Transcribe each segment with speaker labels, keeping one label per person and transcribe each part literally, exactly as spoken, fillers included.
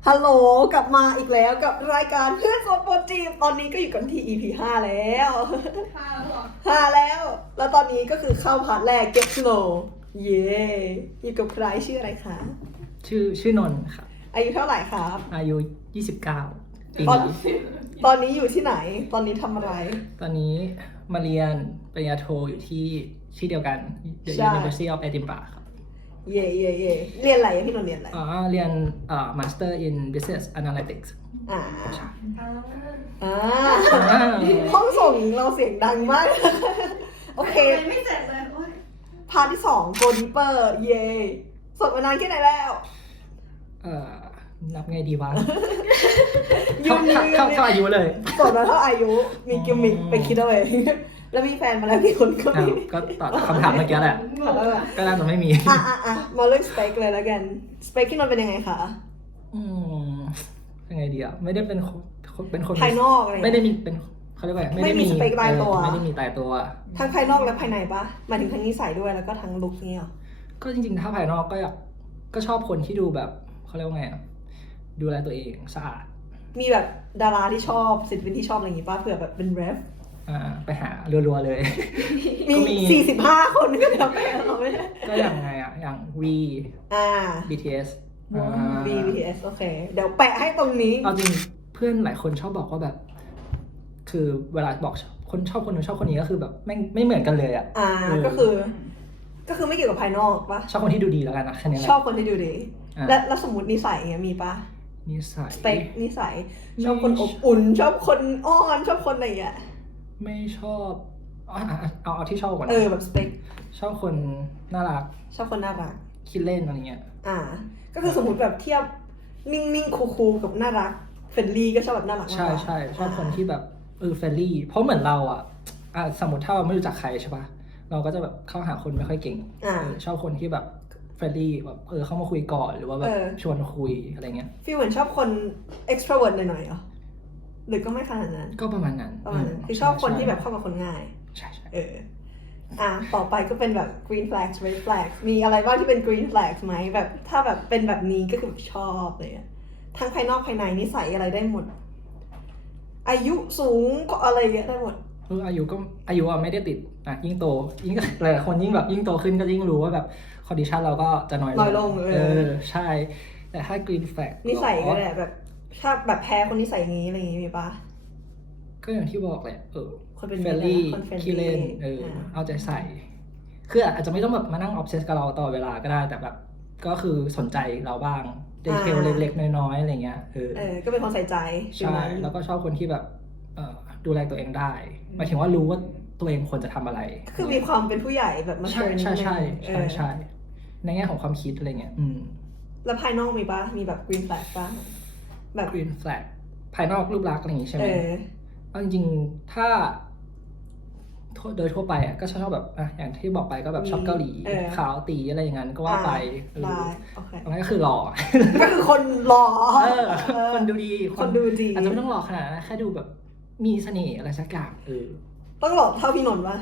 Speaker 1: ฮัลโหลกลับมาอีกแล้วกับรายการเพื่อนโซนโปรจีบตอนนี้ก็อยู่กันที่ อี พี ห้าแล้ว
Speaker 2: ห้าแล้วเหรอ
Speaker 1: ห้าแล้ว แล้วตอนนี้ก็คือเข้าพาร์ทแรก Get to know เย้อยู่กับใครชื่ออะไรคะ
Speaker 3: ชื่อชื่อนนท์ครับ
Speaker 1: อายุเท่าไหร่ครับ
Speaker 3: อายุยี่สิบเก้าปี
Speaker 1: ตอน
Speaker 3: นี้
Speaker 1: ตอนนี้อยู่ที่ไหนตอนนี้ทำอะไร
Speaker 3: ตอนนี้มาเรียนปริญญาโทอยู่ที่ที่เดียวกัน The
Speaker 1: ใช่
Speaker 3: University of Edinburgh ครับ
Speaker 1: เย่เย่เย่เรียนอะไรอะพี่นนท์เรียนอะไร
Speaker 3: อ๋อเรียนเอ่อ Master in Business Analytics
Speaker 1: อ่า
Speaker 3: ใช่
Speaker 1: อ่าห้องส่งเราเสียงดังมากโอเค
Speaker 2: ไม่เสร็จเลยโอ๊ย
Speaker 1: พาร์ทที่สอง Go Deeper เย่สดมานานแค่ไหนแล้ว
Speaker 3: เอ่อนับไงดีวะ
Speaker 1: ยื
Speaker 3: เข้าน เข้าเข้าอายุเลย
Speaker 1: สดมาเท่าอายุมีกิมมิคไปคิดเอาเองแล้วมีแฟนมาแล้วกี่คนก็
Speaker 3: อ้า
Speaker 1: มี
Speaker 3: วก็ตอบคำถามเมื่อกี้แหละ
Speaker 1: ถามแล้วอะ
Speaker 3: ก็น่าจะไม่มี
Speaker 1: อ่ะอ่ะอ่ะมาเรื่องสเปคเลยแล้วกันสเปคที่นนท์เป็นยังไงคะ
Speaker 3: อืมยังไงดีอ่ะไม่ได้เป็นคนเป็นคน
Speaker 1: ภายนอกอะไร
Speaker 3: ไม่ได้มีเป็นเขาเรียกว่าไม่ได้
Speaker 1: ไม่มีสเปคตายตัว
Speaker 3: เออไม่ได้มีตายตัว
Speaker 1: ทั้งภายนอกและภายในปะหมายถึงทั้งนิสัยด้วยแล้วก็ทั้งลุคนี่หรอ
Speaker 3: ก็จริงๆถ้าภายนอกก็อยากก็ชอบคนที่ดูแบบเขาเรียกว่าไงอ่ะดูแลตัวเองสะอาด
Speaker 1: มีแบบดาราที่ชอบศิลปินที่ชอบอะไรอย่างงี้ป่ะเผื่อแบบเป็นแรป
Speaker 3: อ่าไปหารัวๆเลย
Speaker 1: มี
Speaker 3: ก็มี
Speaker 1: สี่สิบห้าคนก็เดี๋ยวไปเอาไม่ได้
Speaker 3: ก็อย่างไงอ่ะอย่าง V
Speaker 1: อ่า
Speaker 3: บี ที เอส อ่า
Speaker 1: B บี ที เอส โอเคเดี๋ยวแปะให้ตรงนี้
Speaker 3: เอาจริงเพื่อนหลายคนชอบบอกว่าแบบ คือเวลาบอกคนชอบคนนู้นชอบคนนี้ก็คือแบบไม่ไม่เหมือนกันเลยอ่ะ
Speaker 1: อ่า
Speaker 3: เออ
Speaker 1: ก็คือ ก็คือไม่เกี่ยวกับภายนอกปะ
Speaker 3: ชอบคนที่ดูดีแล้วกันนะแค่นี้แหละ
Speaker 1: ชอบคนที่ดูดี
Speaker 3: อ่ะ
Speaker 1: และแล้วสมมตินิสัยอย่างเงี้ยมีปะ
Speaker 3: นิสัย
Speaker 1: สเปคนิสัย
Speaker 3: ไม่
Speaker 1: ชอบคนอบอุ่น ชอบคนอ้อนชอบคนอะไรอย่างเงี้ย
Speaker 3: ไม่ชอบเอาเอาเอาเอาที่ชอบก่อนนะ
Speaker 1: เออแบบสเปค
Speaker 3: ชอบคนน่ารัก
Speaker 1: ชอบคนน่ารัก
Speaker 3: คิดเล่นอะไรเงี้ย
Speaker 1: อ่า ก็คือสมมติแบบเทียบนิ่งๆคูลๆกับน่ารักเฟรนลี่ก็ชอบแบบน่ารักมาก
Speaker 3: ใช่
Speaker 1: กว่า
Speaker 3: ใช่ชอบคนที่แบบเออเฟรนลี่เพราะเหมือนเราอ่ะอ่ะสมมติถ้าเราไม่รู้จักใครใช่ปะเราก็จะแบบเข้าหาคนไม่ค่อยเก่ง
Speaker 1: อ่า
Speaker 3: เออชอบคนที่แบบเฟรนลี่แบบเออเข้ามาคุยก่อนหรือว่าแบบ
Speaker 1: เออ
Speaker 3: ชวนคุยอะไรเงี้ย
Speaker 1: ฟีลเหมือนชอบคน extrovert หน่อยๆเหรอหรือก็ไม่ขนาดนั้น
Speaker 3: ก็ประมาณนั้น
Speaker 1: ประมาณนั้นคือชอบคนที่แบบเข้ากับคนง่าย
Speaker 3: ใช่ใช่
Speaker 1: เออ อ่ะ ต่อไปก็เป็นแบบ green flags red flags มีอะไรบ้างที่เป็น green flags ไหมแบบถ้าแบบเป็นแบบนี้ก็คือชอบเลยอะทั้งภายนอกภายในนิสัยอะไรได้หมด อายุสูงก็อะไรเงี้ยได้หมด
Speaker 3: เอออายุก็อายุอ่ะไม่ได้ติดอ่ะยิ่งโตยิ่งหลายๆคนยิ่งแบบยิ่งโตขึ้นก็ยิ่งรู้ว่าแบบคอนดิชันเราก็จะน้อย
Speaker 1: น้อยลงเออ
Speaker 3: เออใช่ แต่ถ้า green flag
Speaker 1: นิสัยก็แหละแบบถ้าแบบแพ้คนนิสัยอย่างนี้อะไรอย่างงี้มีปะ
Speaker 3: ก็อย่างที่บอกแหละเออ
Speaker 1: คนเป็น
Speaker 3: เฟรนลี่
Speaker 1: คน friendly
Speaker 3: ขี้เล่นเออ
Speaker 1: อ่า
Speaker 3: เอาใจใส่ คืออาจจะไม่ต้องแบบมานั่งออฟเซสกับเราตลอดเวลาก็ได้แต่แบบก็คือสนใจเราบ้างดีเทลเล็กๆน้อยๆอะไรเงี้ยเออ
Speaker 1: เออ ก็เป็นคนใส่ใจ
Speaker 3: ใช่แล้วก็ชอบคนที่แบบเอ่อดูแลตัวเองได้หมายถึงว่ารู้ว่าตัวเองควรจะทำอะไร
Speaker 1: ก็คือมีความเป็นผู้ใหญ่แบบมา
Speaker 3: ใช่ใช่ใช่
Speaker 1: เอ
Speaker 3: ใช่
Speaker 1: อ
Speaker 3: ใช่ในแง่ของความคิดอะไรเงี้ยอืม
Speaker 1: แล้วภายนอกมีปะมีแบบ green flag ปะแบบ
Speaker 3: green flag ภายนอกรูปลักษณ์อะไรอย่างงี้ใช่ไห
Speaker 1: เอ
Speaker 3: ม
Speaker 1: อ
Speaker 3: เอาจริงๆถ้าโดยทั่วไปอ่ะก็ชอบแบบอ่ะอย่างที่บอกไปก็แบบชอบเกาหลี
Speaker 1: เออ
Speaker 3: ขาวตีอะไรอย่างนั้นก็ว่าไปเออ
Speaker 1: ได้โอเค
Speaker 3: อันนั้นก็คือหล่อ
Speaker 1: ก็คือคนหล่อ
Speaker 3: เออ
Speaker 1: เออ
Speaker 3: คนดูดี
Speaker 1: คนดูดี
Speaker 3: อาจจะไม่ต้องหล่อขนาดนั้นนะแค่ดูแบบมีเสน่ห์อะไรสักอย่างเออ
Speaker 1: ต้องหล่อเท่าพี่นนท์ปะ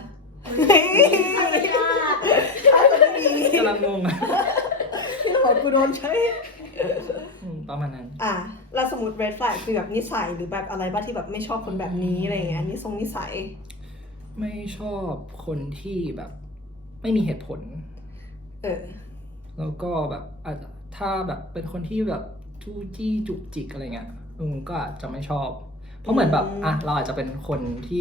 Speaker 1: ถ้าจะไม่มี
Speaker 3: กำลังงงอะ
Speaker 1: พี่นนท์กูโดนใช่
Speaker 3: อืมประมาณนั้น
Speaker 1: อ่ะแล้วสมมติ red flag คือแบบนิสัยหรือแบบอะไรบ้างที่แบบไม่ชอบคนแบบนี้อะไรอย่างเงี้ยนิสงนิสัย
Speaker 3: ไม่ชอบคนที่แบบ ไม่มีเหตุผล
Speaker 1: เออ
Speaker 3: แล้วก็แบบอาจจะถ้าแบบเป็นคนที่แบบจู้จี้จุกจิกอะไรเงี้ยอืมก็อาจจะไม่ชอบ เพราะเหมือนแบบ
Speaker 1: อืม
Speaker 3: อ่ะเราอาจจะเป็นคนที่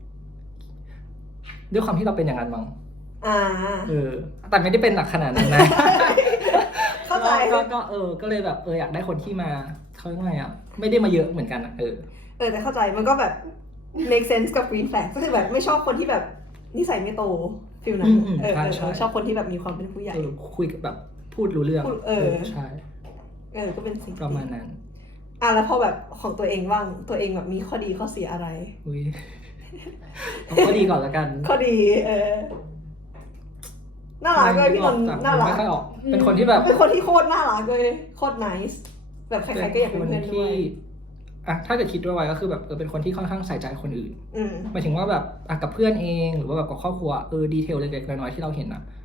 Speaker 3: ด้วยความที่เราเป็นอย่างนั้นมั้ง
Speaker 1: อ่า
Speaker 3: เออ แต่ไม่ได้เป็นหนักขนาดนั้นนะ
Speaker 1: เข้าใจ
Speaker 3: ก็ก็เออ ก็เลยแบบเอออยากได้คนที่มาเขาเรียกว่าไงอ่ะไม่ได้มาเยอะเหมือนกันอ่ะเออ
Speaker 1: เออแต่เข้าใจมันก็แบบ make sense กับ green flag ก็คือแบบไม่ชอบคนที่แบบนิสัยไม่โตฟิลนั้น
Speaker 3: อืมอืม
Speaker 1: เออ
Speaker 3: ใช่
Speaker 1: เออ
Speaker 3: ใช่
Speaker 1: เออชอบคนที่แบบมีความเป็นผู้ใหญ่
Speaker 3: เออคุยกับแบบพูดรู้เรื่อง
Speaker 1: พูดเออ
Speaker 3: ใช่
Speaker 1: เออก็เป็นสิ่งที่
Speaker 3: ประมาณนั้น
Speaker 1: อ่ะแล้วพอแบบของตัวเองบ้างตัวเองแบบมีข้อดีข้อเสียอะไร
Speaker 3: อุ้ย เอาก็ดีก่อนละกัน
Speaker 1: ข้อดี เออน่ารักเลยพี่นนท์น่ารัก
Speaker 3: ไม่ค่อยออก เป็นคนที่แบบ
Speaker 1: เป็นคนที่โคตรน่ารักเลยโคตร nice แบบใครๆก็อยากเป็นเพื่อนด้วย
Speaker 3: อ่ะถ้าเกิดคิดด้วยไว้ก็คือแบบเออเป็นคนที่ค่อนข้างใส่ใจคนอื่น
Speaker 1: อืม
Speaker 3: หมายถึงว่าแบบอ่ะกับเพื่อนเองหรือว่าแบบกับครอบครัวเออดีเทลเล็กๆน้อยๆที่เราเห็นอ่ะ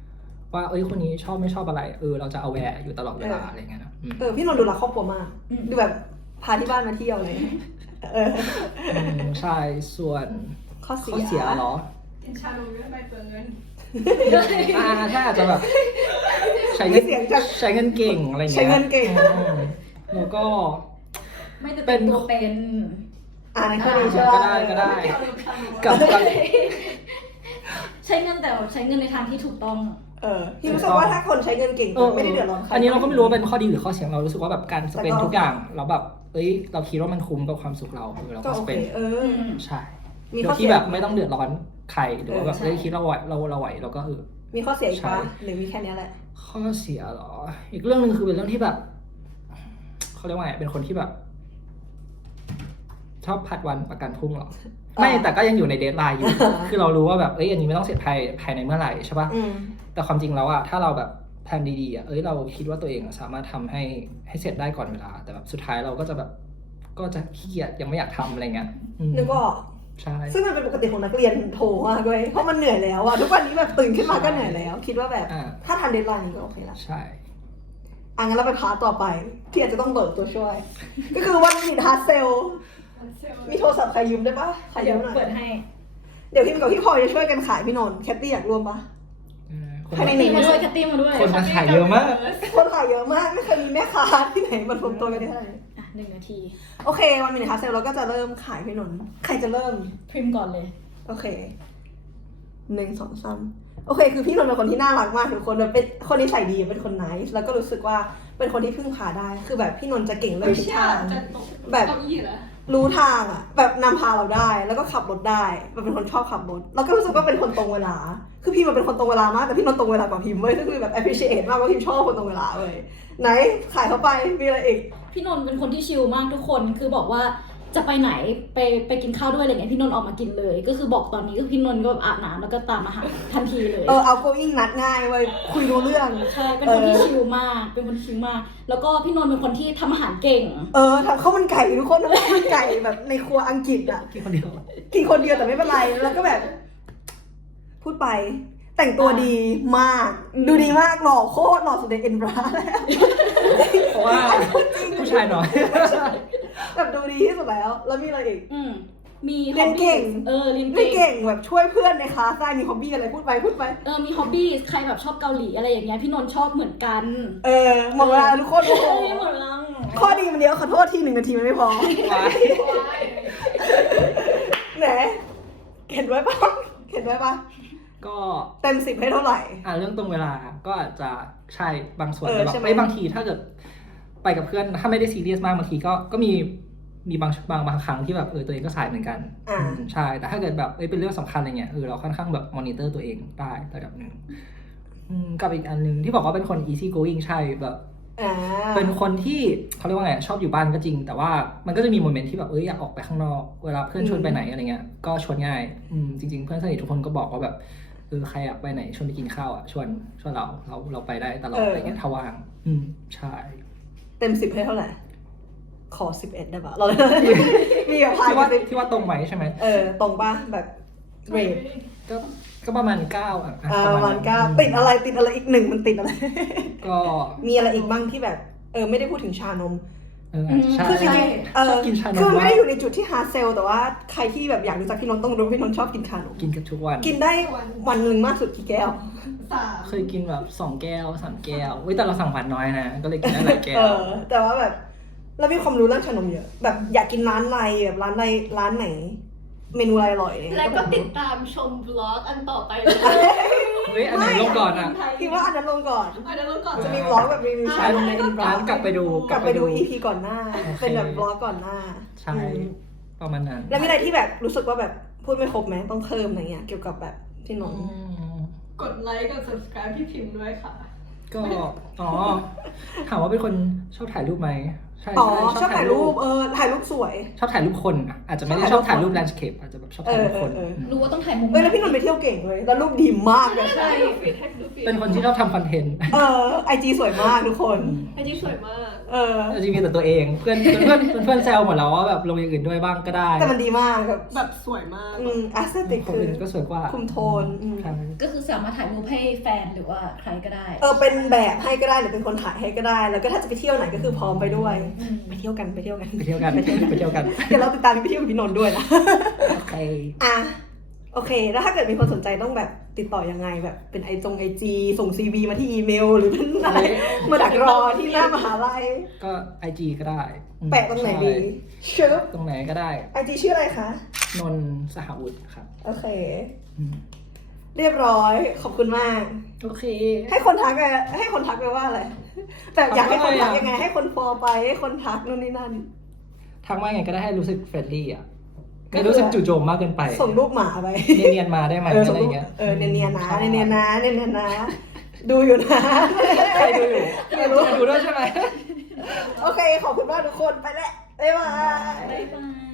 Speaker 3: ว่าเอ้ยคนนี้ชอบไม่ชอบอะไรเออเราจะ aware อยู่ตลอดเวลาอะไรเงี้ยนะอืม
Speaker 1: เออพี่นนท์ดูรักครอบครัวมาก
Speaker 4: อืม
Speaker 1: ดูแบบพาที่บ้านมาเที่ยวเลยเออ
Speaker 3: อืมใช่ส่วน
Speaker 1: ข้อเสีย
Speaker 3: ข้อเสียเหรอ
Speaker 2: กินชาบูไม่ไปเปลืองเงิน
Speaker 3: อ่าใช่อาจจะแบบใช้
Speaker 1: มี
Speaker 3: เงิน
Speaker 1: เสียงจาก
Speaker 3: ใช้เงินเก่งอะไรเงี้ย
Speaker 1: ใช้เงินเก่ง
Speaker 3: อืมแล้วก็
Speaker 4: ไม่จะเป็นตัวเป็น
Speaker 1: อ่าในข้อนี้ใช่
Speaker 3: ก็
Speaker 1: ปะ
Speaker 3: ได้ก็ได้
Speaker 2: เที่ยวลูกชาบู
Speaker 3: กับกับ
Speaker 4: ใช้เงินแต่ใช้เงินในทางที่ถูกต้อง
Speaker 1: เออพี่รู้สึกว่าถ้าคนใช้เงินเก่ง
Speaker 3: เออ
Speaker 1: ไม่ได้เดือดร้อนใคร
Speaker 3: อันนี้เราก็ไม่รู้ว่าเป็นข้อดีหรือข้อเสียเรารู้สึกว่าแบบการสเปน
Speaker 1: แต่ก็
Speaker 3: ทุกอย่างเราแบบเอ้ยเราคิดว่ามันคุ้มกับความสุขเราเออเรา
Speaker 1: ก็
Speaker 3: ก็
Speaker 1: โอ
Speaker 3: ส
Speaker 1: เค
Speaker 3: เปน
Speaker 1: เออ
Speaker 3: ใช่
Speaker 1: มี
Speaker 3: โด
Speaker 1: ข้อย เสี
Speaker 3: ที่
Speaker 1: ย
Speaker 3: แบบไม่ต้องเดือดร้อนใครหรือว่าแบบ
Speaker 4: เออใช่
Speaker 3: เอ้ยคิดเราไหวเราเราไหวเราก็เออ
Speaker 1: มีข้อเสียอีก
Speaker 3: ใช่
Speaker 1: ปะหรือมีแค่เนี้ยแหละ
Speaker 3: ข้อเสียเหรอ อีกเรื่องหนึ่งคือเป็นเรื่องที่แบบเขาเรียกว่าไงเป็นคนที่แบบ ชอบผัดวันประกันพรุ่งเหรอ
Speaker 1: อ่า
Speaker 3: ไม่แต่ก็ยังอยู่ในเดทไลน์อยู่ คือเรารู้ว่าแบบเอ้ยอันนี้ไม่ต้องเสร็จภายภายในเมื่อไหร่ใช่ปะ
Speaker 1: อืม
Speaker 3: แต่ความจริงแล้วอะถ้าเราแบบแพลนดีๆอะเอ้ยเราคิดว่าตัวเองอะสามารถทำให้ให้เสร็จได้ก่อนเวลา แต่แบบสุดท้ายเราก็จะแบบก็จะขี้เกียจยังไม่อยากทำอะไรเงี้ยอืม
Speaker 1: นึกว่า
Speaker 3: ใช่
Speaker 1: ซึ่งมันเป็นปกติของนักเรียนโทมากเลยเพราะมันเหนื่อยแล้วอะทุกวันนี้แบบตื่นขึ้นมาก็เหนื่อยแล้ว คิดว่าแบบ
Speaker 3: อ่า
Speaker 1: ถ้าทันเดทไลน์นี้ก็โอเคละ
Speaker 3: ใช่
Speaker 1: อ่ะงั้นเราไปพาร์ทต่อไป ที่อาจจะต้องเบิกตัวช่วย ก็คือวันมิดฮาร์ดเซล มีโทรศัพท์ใครยืมได้ปะใครยื
Speaker 4: เดี๋ยว
Speaker 1: มหน่อย
Speaker 4: เปิดให้
Speaker 1: เดี๋ยวพิมกับพี่พลอยจะช่วยกันขายพี่นนท์แคตตี้อยากร่วมปะ
Speaker 3: เออคน
Speaker 1: ภายใน
Speaker 4: ตีมาด้วยแคตตี้มาด้วย
Speaker 3: คนมาขายเยอะมาก
Speaker 1: คนขายเยอะมากไม่เคยมีแม่ค้าที่ไหนมารวมตัวกันได้ขนาดนี้
Speaker 4: อ่ะหนึ่งนาที
Speaker 1: โอเควันมิดฮาร์ดเซลเราก็จะเริ่มขายพี่นนท์ใครจะเริ่ม
Speaker 4: พริมก่อนเลย
Speaker 1: โอเคหนึ่งสองสามโอเคคือพี่นนท์เป็นคนที่น่ารักมากทุกคนแบบเป็นคนนิสัยดีเป็นคนไนซ์แล้วก็รู้สึกว่าเป็นคนที่พึ่งพาได้ คือแบบพี่นนท์จะเก่งเรื่องทิศทาง
Speaker 2: จะตก
Speaker 1: แบบ
Speaker 2: เก้าอี้เหรอ
Speaker 1: รู้ทางอ่ะ แบบนำพาเราได้ แล้วก็ขับรถได้แบบเป็นคนชอบขับรถแล้วก็รู้สึกว่าเป็นคนตรงเวลา คือพี่มันเป็นคนตรงเวลามากแต่พี่นนท์ตรงเวลากว่าพิมเว้ยก็คือแบบ appreciate มากว่าพิมชอบคนตรงเวลาเว้ยไหนขายเข้าไปมีอะไรอีก
Speaker 4: พี่นนท์เป็นคนที่ชิลมากทุกคน คือบอกว่าจะไปไหนไปไปกินข้าวด้วยอะไรเงี้ยพี่นนท์ออกมากินเลย ก็คือบอกตอนนี้ก็พี่นนท์ก็อาบน้ำแล้วก็ตามมาหาทันทีเลย
Speaker 1: เออเอา going นัดง่ายเว้ยคุยรู้เรื่อง
Speaker 4: ใช่เป็นคนที่ชิลมาก เป็นคนที่ชิลมาก แล้วก็พี่นนท์เป็นคนที่ทำอาหารเก่ง
Speaker 1: เออทำข้าวมันไก่ทุกคนทำข้าวมันไก่แบบในครัวอังกฤษอ่ะ
Speaker 3: กินคนเดียว
Speaker 1: กินคนเดียวแต่ไม่เป็นไร แล้วก็แบบ พูดไป แต่งตัวดีมาก ดูดีมากหล่อโคตรหล่อสุดในเอ็นบราแล้ว
Speaker 3: เพราะว่าผู้ชายน้อย
Speaker 1: แบบดูดีที่สุดแล้ว แล้วมีอะไรอีก
Speaker 4: อืมมี
Speaker 1: เรียนเก่ง
Speaker 4: เออเรียน
Speaker 1: ไม่
Speaker 4: เก่ง
Speaker 1: เก่งแบบช่วยเพื่อนในคลาสได้มีฮอบบี้อะไรพูดไปพูดไป
Speaker 4: เออมีฮ็อบบี้ใครแบบชอบเกาหลีอะไรอย่างเงี้ยพี่นนท์ชอบเหมือนกัน
Speaker 1: เออหมดเวลาทุกคนโอ้โห
Speaker 4: เฮ้ยหมดแล้ว
Speaker 1: ข้อดีมันเดียวขอโทษทีหนึ่งนาทีมันไม่พอ แหนเห็นไว้ปะเห็นไว้ปะ
Speaker 3: ก็
Speaker 1: เต็มสิบให้เท่าไหร่
Speaker 3: อ่าเรื่องตรงเวลาก็อาจจะใช่บางส่วน
Speaker 1: เออ
Speaker 3: แต่แบบ
Speaker 1: ใช่ไหม
Speaker 3: ไม่บางทีถ้าเกิดไปกับเพื่อนถ้าไม่ได้ซีเรียสมากบางทีก็ก็มีมีบางบางบางครั้งที่แบบเออตัวเองก็สายเหมือนกัน
Speaker 1: อ่า
Speaker 3: อืมใช่แต่ถ้าเกิดแบบเอ้ยเป็นเรื่องสำคัญอะไรเงี้ยเออเราค่อนข้างแบบมอนิเตอร์ตัวเองได้ระดับหนึ่งอืมกับอีกอันหนึ่งที่บอกว่าเป็นคน easy going ใช่แบบ
Speaker 1: อ่า
Speaker 3: เป็นคนที่เขาเรียกว่าไงชอบอยู่บ้านก็จริง แต่ว่ามันก็จะมีโมเมนต์ที่แบบเอ้ยอยากออกไปข้างนอกเวลาเพื่อนชวนไปไหนอะไรเงี้ยก็ชวนง่ายอืมจริงๆเพื่อนสนิททุกคนก็บอกว่าแบบเออใครอยากไปไหนชวนไปกินข้าวอ่ะชวนชวนเราเราเราไปได้ตลอดอะไรเงี้ยถ้าว่างอืมใช่
Speaker 1: เต็มสิบให้เท่าไหร่ ขอสิบเอ็ดได้ปะเรา มีแบบพาย
Speaker 3: ที่ว่า
Speaker 1: สิบ
Speaker 3: ที่ว่าตรงไหมใช่ไหม
Speaker 1: เออ ตรงปะแบบเรท
Speaker 3: ก็ก็ประมาณเก้าอ่ะ
Speaker 1: อ่าประมาณเก้าติดอะไรติดอะไรอีกหนึ่งมันติดอะไร
Speaker 3: ก็
Speaker 1: มีอะไรอีกบ้างที่แบบ เออ ไม่ได้พูดถึงชานม
Speaker 3: เอออาจจะใช่
Speaker 1: คือจริงๆเอ
Speaker 3: ช
Speaker 1: อ
Speaker 3: อบกินชาน
Speaker 1: คือ
Speaker 3: ม
Speaker 1: มันไม่
Speaker 3: มา
Speaker 1: ได้
Speaker 3: ก
Speaker 1: อยู่ในจุดที่ฮาร์ดเซลแต่ว่าใครที่แบบอยากรู้จักพี่นนท์ต้องรู้ว่าพี่นนท์ชอบกินชานม
Speaker 3: กินกันทุกวัน
Speaker 1: กินได้วันหนึ่งมากสุดกี่แก้ว
Speaker 2: สาม
Speaker 3: เคยกินแบบสองแก้วสามแก้วเว้ยแต่เราสั่งหวานน้อยนะก็เลยกินได้หลายแก้
Speaker 1: เอ
Speaker 3: ว
Speaker 1: อ แต่ว่าแบบเรามีความรู้เรื่องชานมเยอะ แบบอยากกินร้านอะไรแบบร้านอะไรร้านไหน เมนูอะไรอร่อยเนี่ย
Speaker 2: แล้วก็ติดตามชมบล็อกอันต่อไปเลย
Speaker 3: เฮ้ยอันไหนลงก่อนอ่ะ
Speaker 1: พี่ว่าอันนั้นลงก่อน
Speaker 2: อันนั้นลงก่อน
Speaker 1: จะมีบล็อกแบบรีวิวชานมในอินบล็อก
Speaker 3: กลับไปดู
Speaker 1: กลับไปดู อี พี ก่อนหน้า
Speaker 3: โอเค
Speaker 1: เป็นแบบบล็อกก่อนหน้า
Speaker 3: ใช่
Speaker 1: อืม
Speaker 3: ประมาณนั้น
Speaker 1: แล้วมีอะไรที่แบบรู้สึกว่าแบบพูดไม่ครบไหมต้องเพิ่มอะไรเงี้ยเกี่ยวกับแบบพี่นนท์
Speaker 2: กดไลค์กด subscribe พี่พิมพ์ด้วยค่ะ
Speaker 3: ก็อ๋อถามว่าเป็นคนชอบถ่ายรูปไหมใช่
Speaker 1: อ๋อ
Speaker 3: ใช่
Speaker 1: ชอบถ่ายรูปเออถ่ายรูปสวย
Speaker 3: ชอบถ่ายรูปคนอะอาจจะไม่ได้
Speaker 1: ช
Speaker 3: ช
Speaker 1: อ
Speaker 3: อ
Speaker 1: บบ ถ่า
Speaker 3: ถ่าย ย
Speaker 1: รู
Speaker 3: รู
Speaker 1: ป
Speaker 3: ปแลนด์สเคปอาจจะแบบชอบถ่ายรูปคน
Speaker 1: เออเออเออ
Speaker 4: รู้ว่าต้องถ่ายมุม
Speaker 1: เอ้ยแล้วพี่นนท์ไปเที่ยวเก่งเลยแล้วรูปดีมากเลย
Speaker 2: ใช่ดูฟีดให้ดูฟีด
Speaker 3: เป็นคนที่ชอบทำคอนเทนต์
Speaker 1: เออไอจีสวยมากทุกคน
Speaker 2: ไอจีสวยมาก
Speaker 1: เออ
Speaker 3: จริงๆมีแต่ตัวเองเพื่อนเพื่อนเพื่อนเพื่อนแซวหมดแล้วว่าแบบลงอย่างอื่นด้วยบ้างก็ได้
Speaker 1: แต่มันดีมากแบบ
Speaker 2: แบบสวยมาก
Speaker 1: อืมอาสติก
Speaker 3: คน
Speaker 1: คือ
Speaker 3: อื่นก็สวยกว่า
Speaker 1: คุมโทนอืม
Speaker 3: ใช่
Speaker 4: ก็คือสามารถถ่ายรูปให้แฟนหรือว่าใครก็ได้
Speaker 1: เออเป็นแบบให้ก็ได้หรือเป็นคนถ่ายให้ก็ได้ แล้วก็ถ้าจะไปเที่ยวไหนก็คือพร้อมไปด้วยไปเที่ยวกันไปเที่ยวกัน
Speaker 3: ไปเที่ยวกันไปเที่ยวกัน
Speaker 1: เดี๋ยวเราติดตามไปเที่ยวกับพี่นนท์ด้วยนะ
Speaker 3: โอเค
Speaker 1: อ่ะโอเค แล้วถ้าเกิดมีคนสนใจต้องแบบติดต่อยังไงแบบเป็นไอจงไอจีส่งซีวีมาที่อีเมลหรือเป็นอะไรมาดักรอที่หน้ามหาลัย
Speaker 3: ก็ไอจีก็ได้อืม
Speaker 1: แปะตรงไหนดี
Speaker 3: ใช่
Speaker 1: เชิญ
Speaker 3: ตรงไหนก็ได้
Speaker 1: ไอจีชื่ออะไรคะ
Speaker 3: นนท์สหวุฒิครับ
Speaker 1: โอเค
Speaker 3: อืม
Speaker 1: เรียบร้อยขอบคุณมาก
Speaker 3: โอเค
Speaker 1: ให้คนทักไปให้คนทักไปว่าอะไรแต่อยากให้คนทัก
Speaker 3: ทักว่าอะไรอะ
Speaker 1: ยังไง ให้คนฟอลไปให้คนทักนู่นนี่นั่น
Speaker 3: ทักมาไงก็ได้ให้รู้สึกเฟรนลี่อ่ะ
Speaker 1: ก็คือ
Speaker 3: ไม่รู้สึกจู่โจมมากเกินไป
Speaker 1: ส่งรูปหมาไป
Speaker 3: เนียนๆมาได้ไหม
Speaker 1: เออ
Speaker 3: อะ
Speaker 1: ส่ง
Speaker 3: ไร
Speaker 1: รูป
Speaker 3: เงี้ย
Speaker 1: เออเนียนๆนะ
Speaker 3: ชอบ
Speaker 1: เนียนๆนะเนียนๆนะ ดูอยู่นะ
Speaker 3: ใครดูอยู่
Speaker 1: ไม่รู้
Speaker 3: ดูด้วยใช่ไหม
Speaker 1: โอเค ขอบคุณมากทุกคนไปแล้วบ๊ายบาย
Speaker 4: บ๊ายบาย